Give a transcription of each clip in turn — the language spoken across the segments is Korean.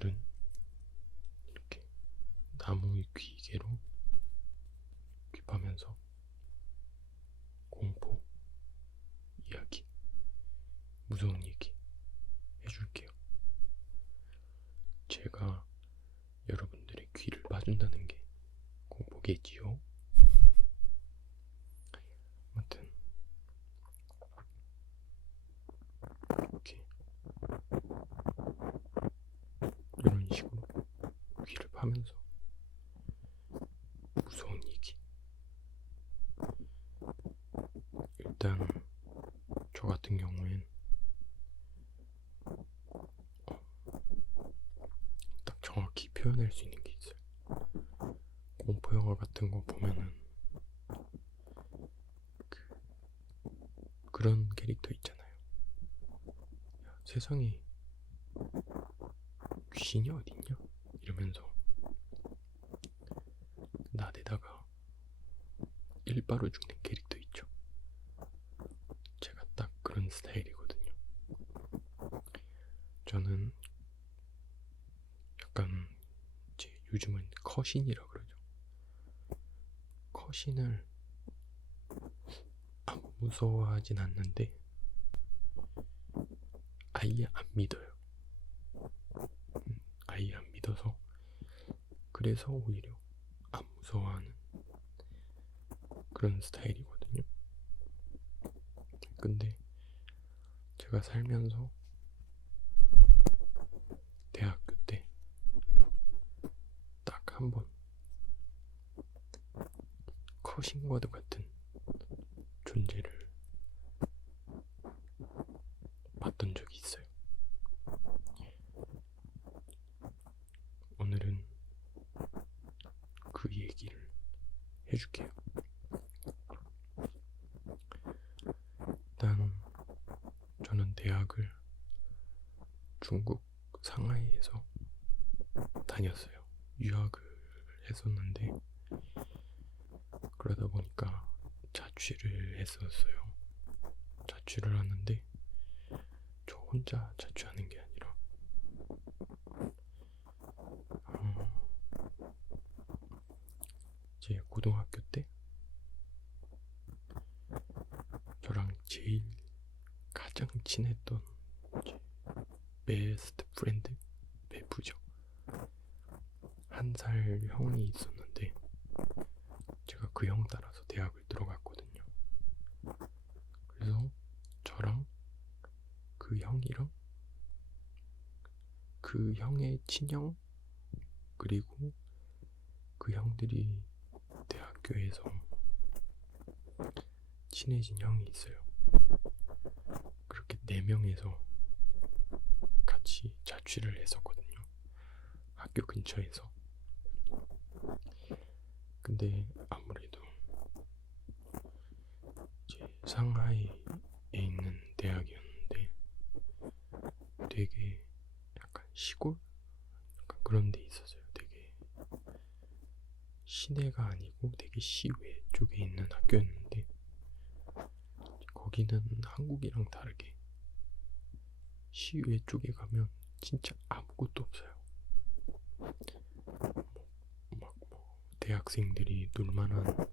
오늘은 이렇게 나무 귀개로 귀파면서 공포 이야기, 무서운 얘기 해줄게요. 제가 여러분들의 귀를 봐준다는 게 공포겠지요? 아무튼 이렇게 이런 식으로 귀를 파면서 무서운 얘기. 일단 저 같은 경우엔 딱 정확히 표현할 수 있는 게 있어요. 공포 영화 같은 거 보면은 그런 캐릭터 있잖아요. 야, 세상에 귀신이 어딨냐? 이러면서 나대다가 일바로 죽는 캐릭터 있죠. 제가 딱 그런 스타일이거든요. 저는 약간 이제 요즘은 컷신이라 그러죠. 컷신을 아무 무서워하진 않는데 아예 안 믿어요. 아예 안 믿어서 그래서 오히려 안 무서워하는 그런 스타일이거든요. 근데 제가 살면서 대학교 때 딱 한 번 컷신과도 같은 존재를 봤던 적이 있어요. 오늘은 그 얘기를 해줄게요. 일단 저는 대학을 중국 상하이에서 다녔어요. 유학을 했었는데 그러다 보니까 자취를 했었어요. 자취를 하는데 저 혼자 자취하는 게 아니라 제 고등학교 때 저랑 제일 가장 친했던 제 베스트 프렌드, 베프죠. 한 살 형이 있었는데 제가 그 형 따라서 대학을 들어갔거든요. 그래서 저랑 그 형이랑 그 형의 친형 그리고 그 형들이 대학교에서 친해진 형이 있어요. 그렇게 4명에서 같이 자취를 했었거든요. 학교 근처에서. 근데 아무래도 이제 상하이에 있는 대학이었는데 되게 약간 시골? 약간 그런 데 있었어요. 되게 시내가 아니고 되게 시외 쪽에 있는 학교였는데 거기는 한국이랑 다르게 시외 쪽에 가면 진짜 아무것도 없어요. 대학생들이 놀만한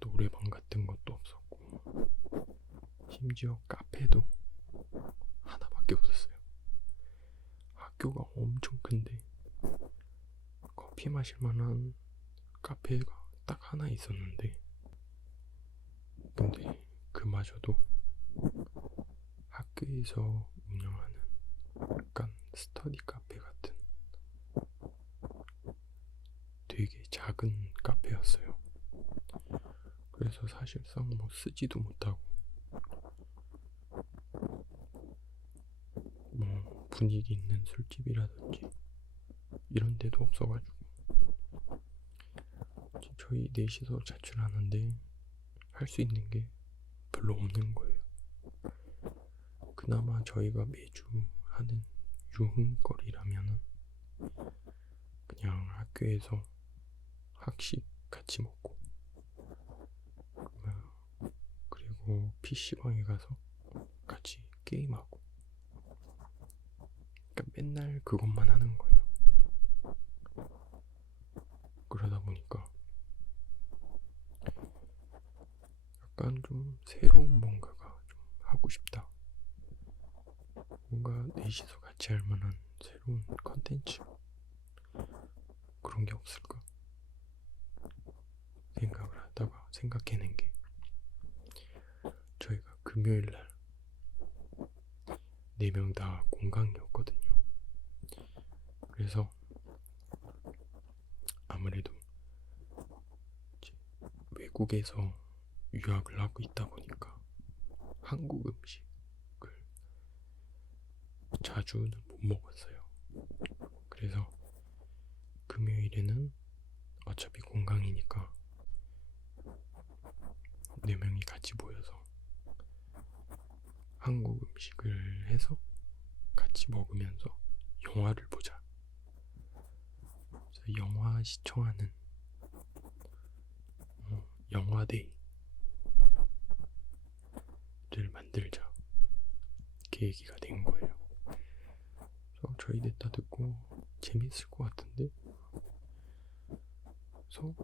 노래방 같은 것도 없었고 심지어 카페도 하나밖에 없었어요. 학교가 엄청 큰데 커피 마실 만한 카페가 딱 하나 있었는데 근데 그마저도 학교에서 운영하는 약간 스터디 카페 같은 되게 작은 카페였어요. 그래서 사실상 뭐 쓰지도 못하고 뭐 분위기 있는 술집이라든지 이런 데도 없어가지고 저희 넷이서 자취를 하는데 할 수 있는 게 별로 없는 거예요. 그나마 저희가 매주 하는 유흥거리라면은 그냥 학교에서 학식 같이 먹고 그리고 PC방에 가서 같이 게임하고 그러니까 맨날 그것만 하는 거예요. 그러다 보니까 약간 좀 새로운 뭔가가 좀 하고 싶다. 뭔가 넷이서 같이 할 만한 새로운 컨텐츠 그런 게 없을까 생각을 하다가 생각해낸 게 저희가 금요일 날 4명 다 공강이었거든요. 그래서 아무래도 이제 외국에서 유학을 하고 있다 보니까 한국 음식을 자주는 못 먹었어요. 그래서 금요일에는 어차피 공강이니까 4명이 같이 모여서 한국 음식을 해서 같이 먹으면서 영화를 보자. 그래서 영화 시청하는 영화데이를 만들자 계기가 된 거예요. 그래서 저희 넷다 듣고 재밌을 것 같은데 그래서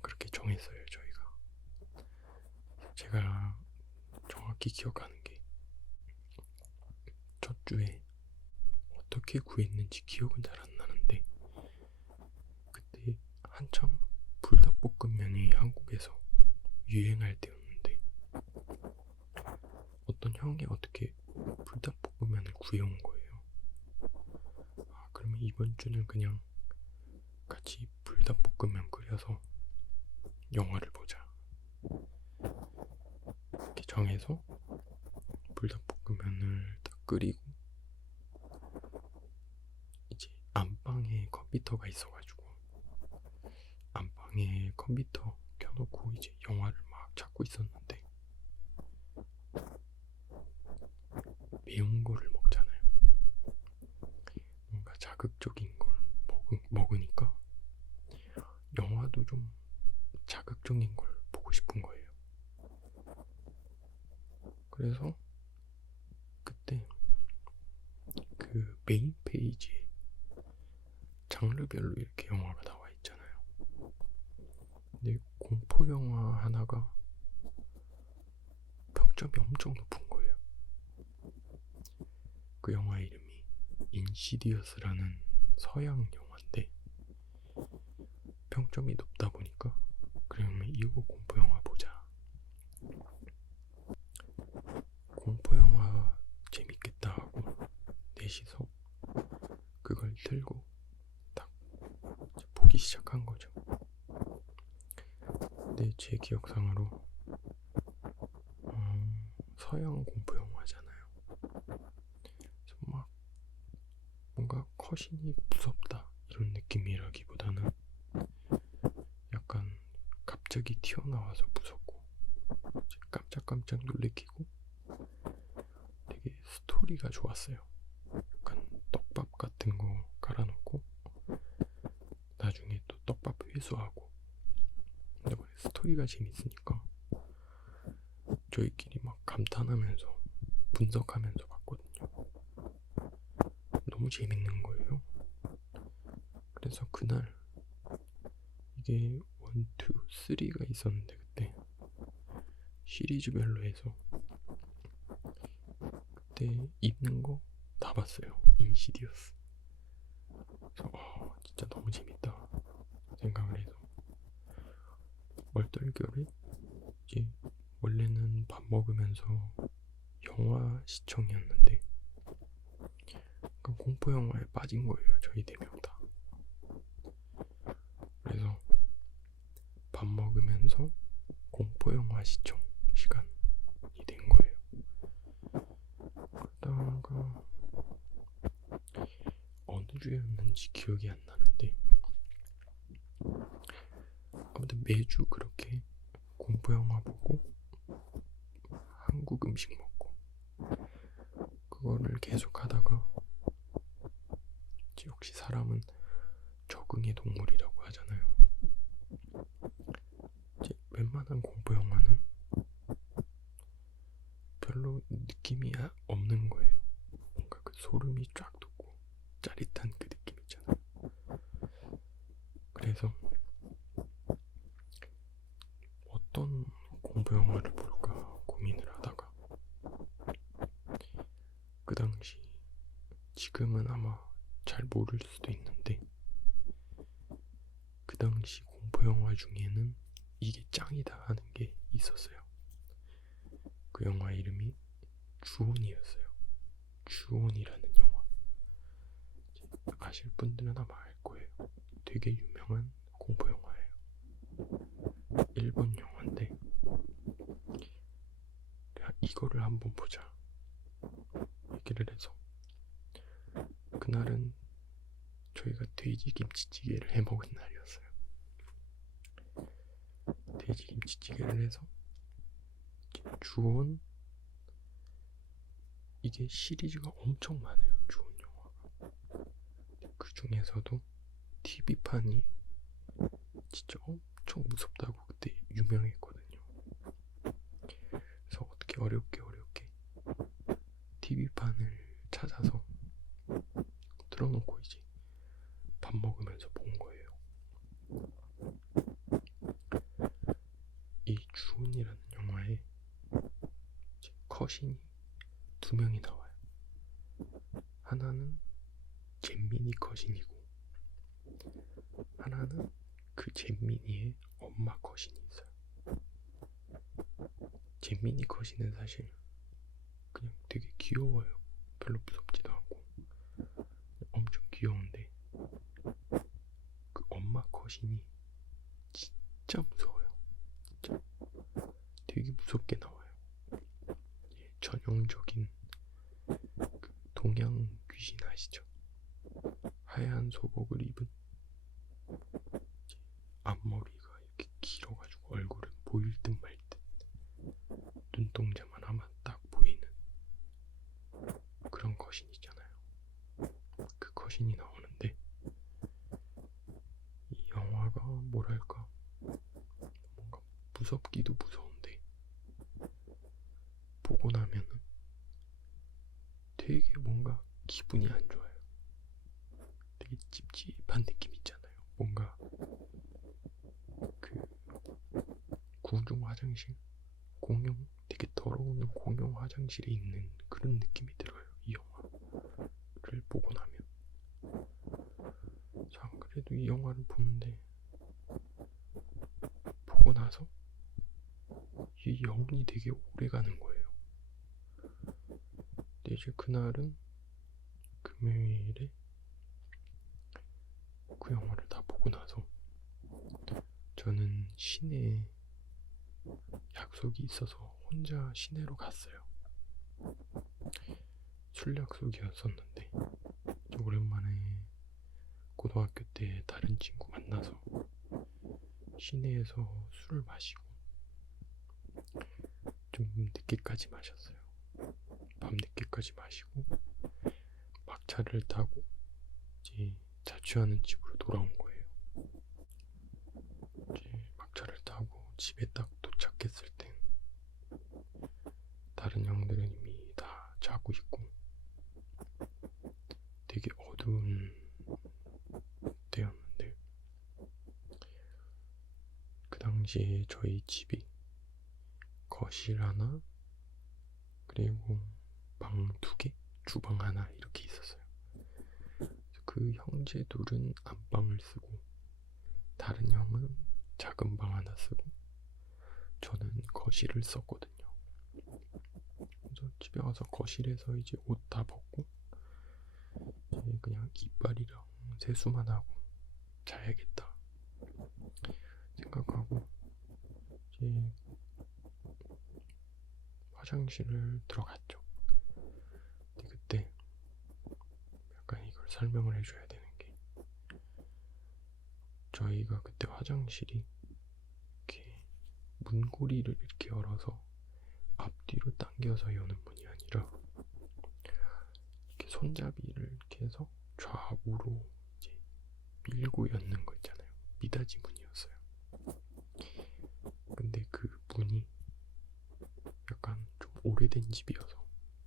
그렇게 정했어요. 저희가 제가 정확히 기억하는 게 첫 주에 어떻게 구했는지 기억은 잘 안 나는데 그때 한창 불닭볶음면이 한국에서 유행할 때였는데 어떤 형이 어떻게 불닭볶음면을 구해온 거예요. 그러면 이번 주는 그냥 같이 불닭볶음면 끓여서 영화를 보자 이렇게 정해서 불닭볶음면을 딱 끓이고 이제 안방에 컴퓨터가 있어가지고 안방에 컴퓨터 켜놓고 이제 영화를 막 찾고 있었는데 매운 거를 먹잖아요. 뭔가 자극적인 걸 먹으니까 영화도 좀 자극적인 걸 보고 싶은 거예요. 그래서 그때 그 메인 페이지에 장르별로 이렇게 영화가 나와 있잖아요. 근데 공포 영화 하나가 평점이 엄청 높은 거예요. 그 영화 이름이 인시디어스라는 서양 영화인데 평점이 높다 보니까 그러면 이거 공포 영화 보자. 공포 영화 재밌겠다 하고 넷이서 그걸 들고 딱 보기 시작한 거죠. 근데 제 기억상으로 서양 공포 영화잖아요. 그래서 막 뭔가 컷신이 무섭다 이런 느낌이라기보다는 약간 갑자기 튀어나와서 무섭고 깜짝깜짝 놀래키고 되게 스토리가 좋았어요. 약간 떡밥 같은 거 깔아놓고 나중에 또 떡밥 회수하고 근데 스토리가 재밌으니까 저희끼리 막 감탄하면서 분석하면서 봤거든요. 너무 재밌는 거예요. 그래서 그날 이게 1, 2, 3가 있었는데 그때 시리즈별로 해서 그때 있는 거 다 봤어요. 인시디어스. 그래서 진짜 너무 재밌다 생각을 해서 얼떨결에 이제 원래는 밥 먹으면서 영화 시청이었는데 공포 영화에 빠진 거예요. 저희 4명 다. 그래서 밥 먹으면서 공포 영화 시청 시간이 된 거예요. 그러다가 어느 주였는지 기억이 안 나는데 아무튼 매주 그렇게 공포 영화 보고 한국 음식 먹고 그거를 계속 하다가 역시 사람은 적응의 동물이라고 하잖아요. 이제 웬만한 공포 영화는 별로 느낌이 없는 거예요. 뭔가 그 소름이 쫙 돋고 어떤 공포 영화를 볼까 고민을 하다가 그 당시, 지금은 아마 잘 모를 수도 있는데 그 당시 공포 영화 중에는 이게 짱이다 하는 게 있었어요. 그 영화 이름이 주온이었어요. 주온이라는 영화. 아실 분들은 아마 알 거예요. 되게 유명한 공포 영화예요. 일본 영화인데 이거를 한번 보자 얘기를 해서 그날은 저희가 돼지 김치찌개를 해 먹은 날이었어요. 돼지 김치찌개를 해서 주온, 이게 시리즈가 엄청 많아요. 주온 영화가. 그 중에서도 TV판이 진짜 엄청 무섭다고 그때 유명했거든요. 그래서 어떻게 어렵게 TV판을 찾아서 틀어놓고 이제 밥 먹으면서 본 거예요. 이 주온이라는 영화에 컷신이 두 명이 나와요. 하나는 잼민이 컷신이고 하나는 그 잼민이의 엄마 컷신이 있어요. 잼민이 컷신은 사실 그냥 되게 귀여워요. 별로 무섭지도 않고 엄청 귀여운데 그 엄마 컷신이 진짜 무서워요. 진짜 되게 무섭게 나와요. 전형적인 그 동양 귀신 아시죠? 하얀 소복을 입은 앞머리가 이렇게 길어가지고 얼굴은 보일 듯 말 듯, 눈동자만 하면 딱 보이는 그런 거신 있잖아요. 그 거신이 나오는데 이 영화가 뭐랄까 뭔가 무섭기도 무서운데 보고 나면은 되게 뭔가 기분이 안 좋아요. 되게 찝찝한 느낌 있잖아요. 뭔가 그 공중 화장실, 되게 더러운 공용 화장실에 있는 그런 느낌이 들어요. 이 영화를 보고 나면. 자, 그래도 이 영화를 보는데 보고 나서 이 여운이 되게 오래 가는 거예요. 근데 이제 그날은 금요일에 그 영화를 다 보고 나서 저는 시내에 약속이 있어서 혼자 시내로 갔어요. 술 약속이었었는데 오랜만에 고등학교 때 다른 친구 만나서 시내에서 술을 마시고 좀 늦게까지 마셨어요. 밤 늦게까지 마시고 막차를 타고 이제 자취하는 집으로 돌아온 거예요. 이제 막차를 타고 집에 딱 도착했을 땐 다른 형들은 이미 다 자고 있고 되게 어두운 때였는데 그 당시에 저희 집이 거실 하나 그리고 방 2개, 주방 하나 이렇게 있었어요. 그 형제 둘은 안방을 쓰고 다른 형은 작은 방 하나 쓰고 저는 거실을 썼거든요. 그래서 집에 와서 거실에서 이제 옷 다 벗고 이제 그냥 이빨이랑 세수만 하고 자야겠다 생각하고 이제 화장실을 들어갔죠. 근데 그때 약간 이걸 설명을 해줘야 되는 게 저희가 그때 화장실이 이렇게 문고리를 이렇게 열어서 앞뒤로 당겨서 여는 문이 아니라 이렇게 손잡이를 이렇게 해서 좌우로 이제 밀고 여는 거 있잖아요. 미닫이 문이었어요. 근데 그 문이 약간 좀 오래된 집이어서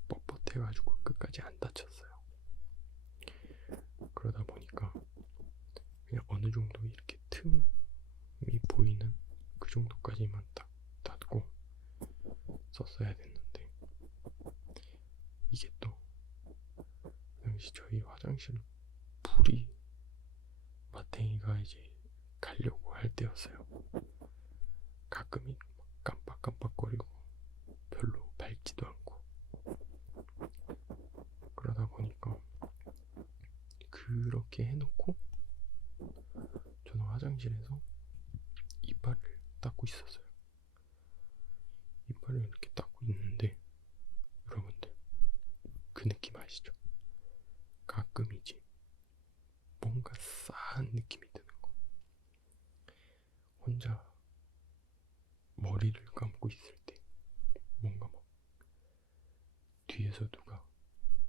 뻣뻣해가지고 끝까지 안 닫혔어요. 그러다 보니까 그냥 어느 정도 이렇게 틈이 보이는 그 정도까지만 딱 저희 화장실 불이 마탱이가 이제 가려고 할 때였어요. 가끔이 깜빡깜빡거리고 별로 밝지도 않고 그러다 보니까 그렇게 해놓고 저는 화장실에서 이빨을 닦고 있었어요. 이빨을 이렇게 닦고 있는데 여러분들 그 느낌 아시죠? 가끔이지 뭔가 싸한 느낌이 드는 거. 혼자 머리를 감고 있을 때 뭔가 막 뒤에서 누가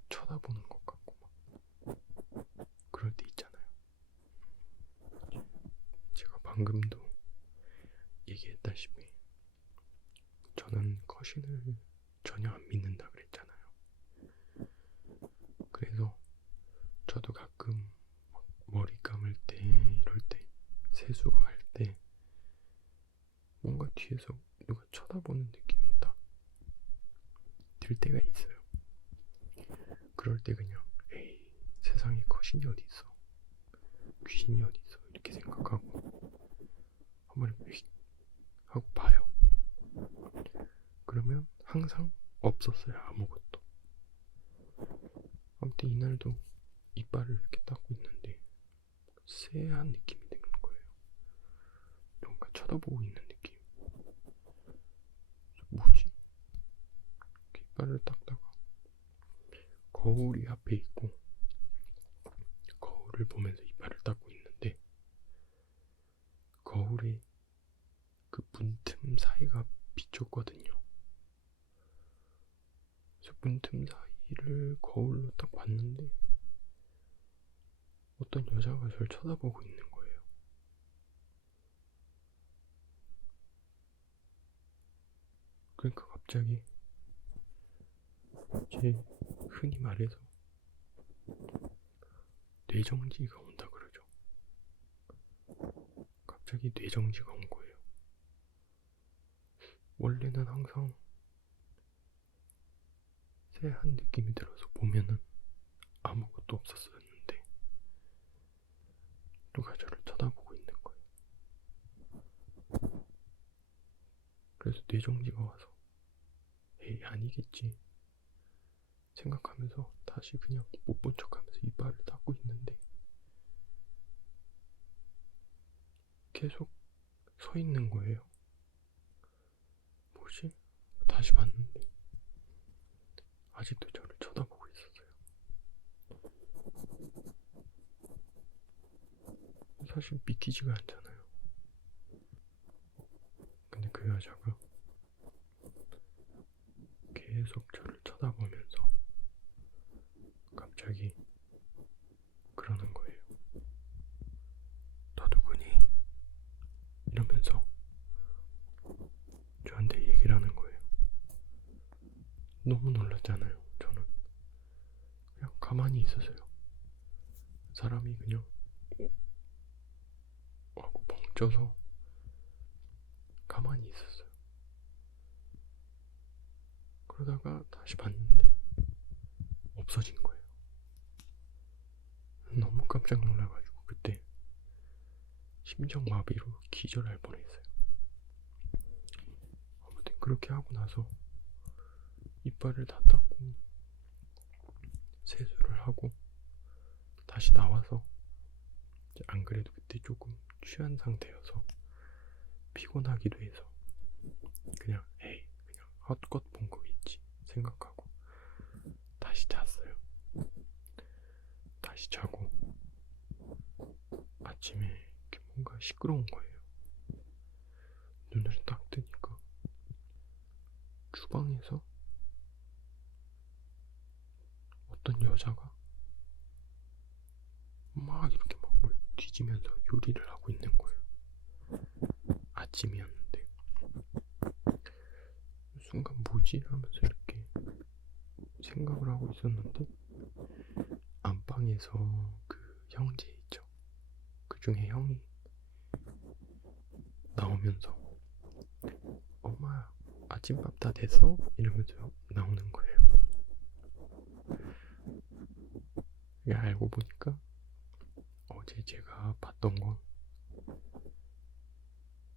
쳐다보는 것 같고 막 그럴 때 있잖아요. 제가 방금도 얘기했다시피 저는 커신을 전혀 안 믿는다 그랬잖아요. 그래서 저도 가끔 머리 감을 때 이럴 때 세수할 때 뭔가 뒤에서 누가 쳐다보는 느낌이 딱 들 때가 있어요. 그럴 때 그냥 에이 세상에 거신이 어디 있어, 귀신이 어디 있어 이렇게 생각하고 한번 휙 하고 봐요. 그러면 항상 없었어요. 아무것도. 아무튼 이날도 이빨을 이렇게 닦고 있는데 쎄한 느낌이 드는 거예요. 누군가 쳐다보고 있는 느낌. 뭐지? 이빨을 닦다가 거울이 앞에 있고 거울을 보면서 이빨을 닦고 있는데 거울에 그 문틈 사이가 비쳤거든요. 그래서 문틈 사이를 거울로 딱 봤는데 어떤 여자가 저를 쳐다보고 있는 거예요. 그러니까 갑자기 제 흔히 말해서 뇌정지가 온다 그러죠. 갑자기 뇌정지가 온 거예요. 원래는 항상 쎄한 느낌이 들어서 보면은 아무것도 없었었는데 누가 저를 쳐다보고 있는 거예요. 그래서 뇌정지가 와서 에이 아니겠지 생각하면서 다시 그냥 못 본 척하면서 이빨을 닦고 있는데 계속 서 있는 거예요. 뭐지? 다시 봤는데 아직도 저를 쳐다보고 있었어요. 사실 믿기지가 않잖아요. 근데 그 여자가 계속 저를 쳐다보면서 갑자기 그러는 거예요. 너 누구니? 이러면서 저한테 얘기를 하는 거예요. 너무 놀랐잖아요. 저는 그냥 가만히 있었어요. 사람이 그냥 하고 멍쪄서 가만히 있었어요. 그러다가 다시 봤는데 없어진 거예요. 너무 깜짝 놀라가지고 그때 심장마비로 기절할 뻔했어요. 아무튼 그렇게 하고 나서 이빨을 다 닦고 세수를 하고 다시 나와서 안 그래도 그때 조금 취한 상태여서 피곤하기도 해서 그냥 에이 그냥 헛것 본 거겠지 생각하고 다시 잤어요. 다시 자고 아침에 이렇게 뭔가 시끄러운 거예요. 눈을 딱 뜨니까 주방에서 어떤 여자가 막 이렇게 막 뭘 뒤지면서 요리를 하고 있는 거예요. 아침이었는데 순간 뭐지? 하면서 이렇게 생각을 하고 있었는데 안방에서 그 형제 있죠. 그 중에 형이 나오면서 엄마 아침밥 다 됐어? 이러면서 나오는 거예요. 이게 알고 보니까 어제 제가 봤던 건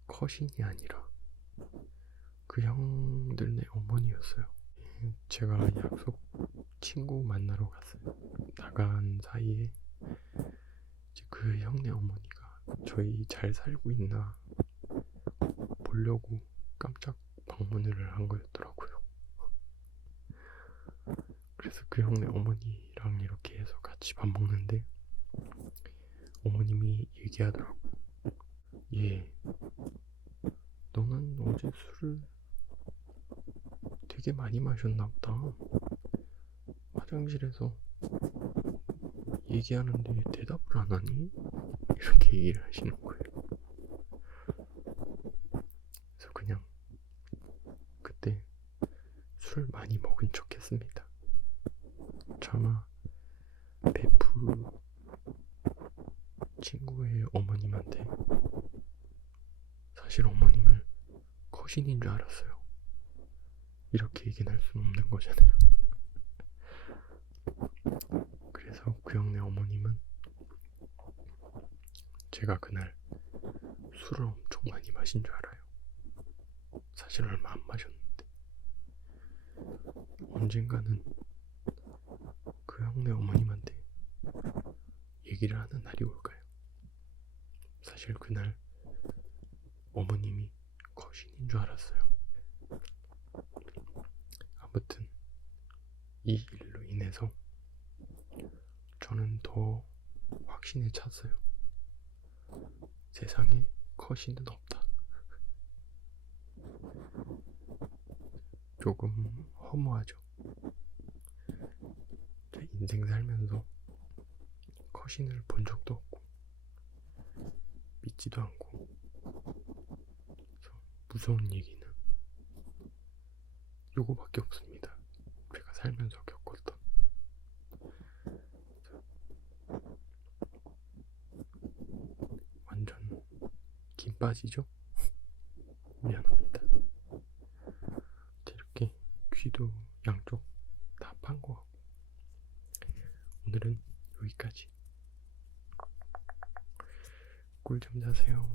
커신이 아니라 그 형들네 어머니였어요. 제가 약속 친구 만나러 갔어요. 나간 사이에 이제 그 형네 어머니가 저희 잘 살고 있나 보려고 깜짝 방문을 한 거였더라고요. 그래서 그 형네 어머니랑 이렇게 해서 같이 밥 먹는데 어머님이 얘기하더라고. 예, 너는 어제 술을 되게 많이 마셨나 보다. 화장실에서 얘기하는데 대답을 안 하니? 이렇게 얘기를 하시는 거예요. 그래서 그냥 그때 술 많이 먹은 척 했습니다. 차마 베프 친구의 어머님한테 사실 어머님을 거신인 줄 알았어요. 이렇게 얘기는 할 수는 없는 거잖아요. 그래서 그 형네 어머님은 제가 그날 술을 엄청 많이 마신 줄 알아요. 사실 얼마 안 마셨는데 언젠가는 그 형네 어머님한테 얘기를 하는 날이 올까요? 사실 그날 어머님이 거신인 줄 알았어요. 아무튼 이 일로 인해서 저는 더 확신에 찼어요. 세상에 거신은 없다. 조금 허무하죠. 제 인생 살면서 거신을 본 적도 없고 믿지도 않고, 그래서 무서운 얘기는 요거밖에 없습니다. 제가 살면서 겪었던. 완전 김 빠지죠? 미안합니다. 이렇게 귀도 양쪽 다 판 거 같고, 오늘은 여기까지. 꿀잠 자세요.